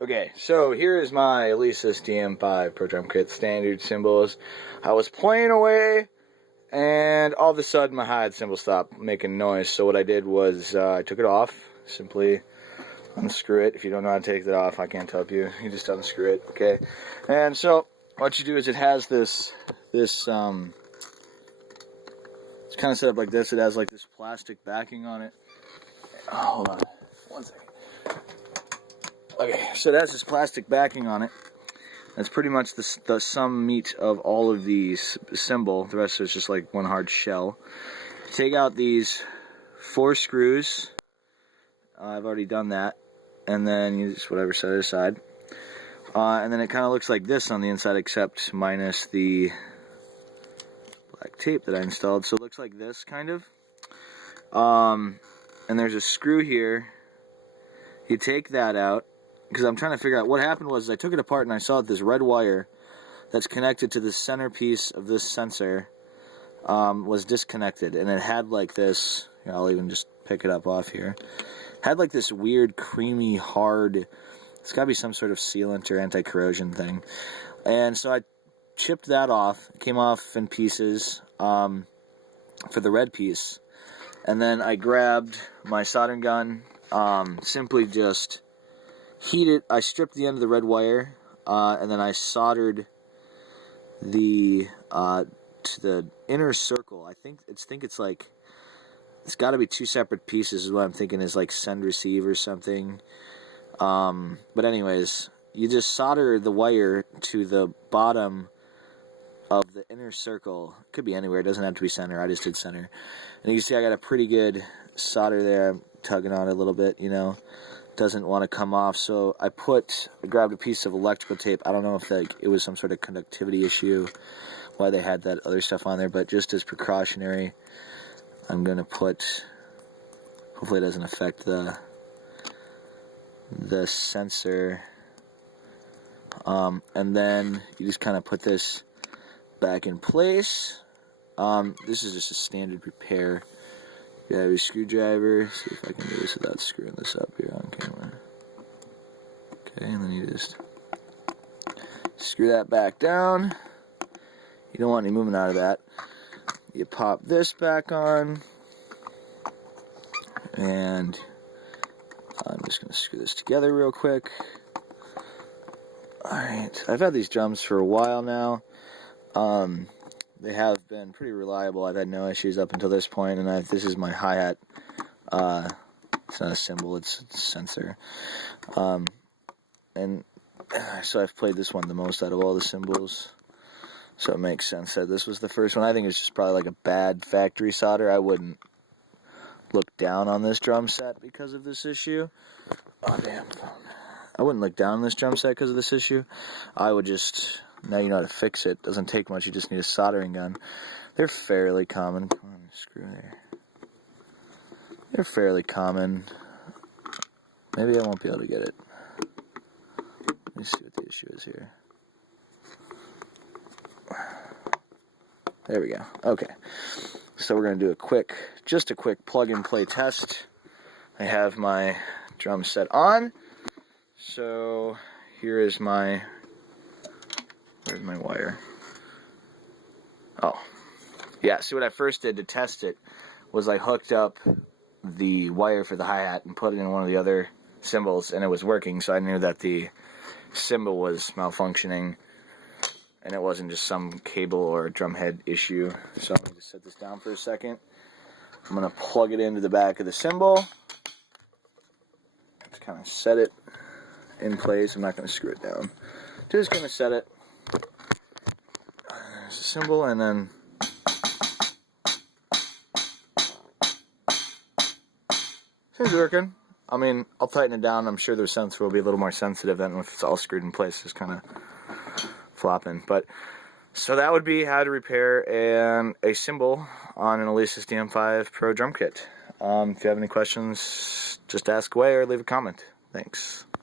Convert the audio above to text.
Okay, so here is my Alesis DM5 Pro Drum Kit standard cymbals. I was playing away, and all of a sudden my hi-hat cymbal stopped making noise. So what I did was I took it off. Simply unscrew it. If you don't know how to take that off, I can't help you. You just unscrew it, okay? And so what you do is it has this it's kind of set up like this. It has like this plastic backing on it. Oh, hold on, one second. Okay, so it has this plastic backing on it. That's pretty much the sum meat of all of these cymbal. The rest is just like one hard shell. Take out these 4 screws. I've already done that. And then you just whatever, set it aside. And then it kind of looks like this on the inside, except minus the black tape that I installed. So it looks like this, kind of. And there's a screw here. You take that out. Because I'm trying to figure out what happened was I took it apart and I saw this red wire that's connected to the centerpiece of this sensor was disconnected, and it had like this, I'll even just pick it up off here, had like this weird creamy hard, it's got to be some sort of sealant or anti-corrosion thing. And so I chipped that off, it came off in pieces for the red piece, and then I grabbed my soldering gun, simply just heated. I stripped the end of the red wire, and then I soldered the to the inner circle. I think it's like it's got to be 2 separate pieces. Is what I'm thinking is like send receive or something. But anyways, you just solder the wire to the bottom of the inner circle. It could be anywhere. It doesn't have to be center. I just did center, and you can see I got a pretty good solder there. I'm tugging on it a little bit, doesn't want to come off, so I grabbed a piece of electrical tape. I don't know if it was some sort of conductivity issue, why they had that other stuff on there, but just as precautionary, I'm gonna put, hopefully it doesn't affect the sensor, and then you just kind of put this back in place. This is just a standard repair. You have a screwdriver. See if I can do this without screwing this up here on camera. Okay, and then you just screw that back down. You don't want any movement out of that. You pop this back on, and I'm just going to screw this together real quick. Alright, I've had these drums for a while now. They have been pretty reliable. I've had no issues up until this point, and this is my hi-hat. It's not a cymbal, it's a sensor. And so I've played this one the most out of all the cymbals, so it makes sense that this was the first one. I think it's just probably like a bad factory solder. I wouldn't look down on this drum set because of this issue. Oh, damn phone. I wouldn't look down on this drum set because of this issue. I would just... Now you know how to fix it. Doesn't take much. You just need a soldering gun. They're fairly common. Come on, screw there. They're fairly common. Maybe I won't be able to get it. Let me see what the issue is here. There we go. Okay. So we're going to do just a quick plug-and-play test. I have my drum set on. So here is my... Where's my wire? Oh, yeah, see what I first did to test it was I hooked up the wire for the hi-hat and put it in one of the other cymbals, and it was working, so I knew that the cymbal was malfunctioning, and it wasn't just some cable or drum head issue. So I'm going to just set this down for a second. I'm going to plug it into the back of the cymbal. Just kind of set it in place. I'm not going to screw it down. Just going to set it. There's a cymbal, and then it's working. I mean, I'll tighten it down. I'm sure the sensor will be a little more sensitive than if it's all screwed in place, just kind of flopping. But so that would be how to repair a cymbal on an Alesis DM5 Pro drum kit. If you have any questions, just ask away or leave a comment. Thanks.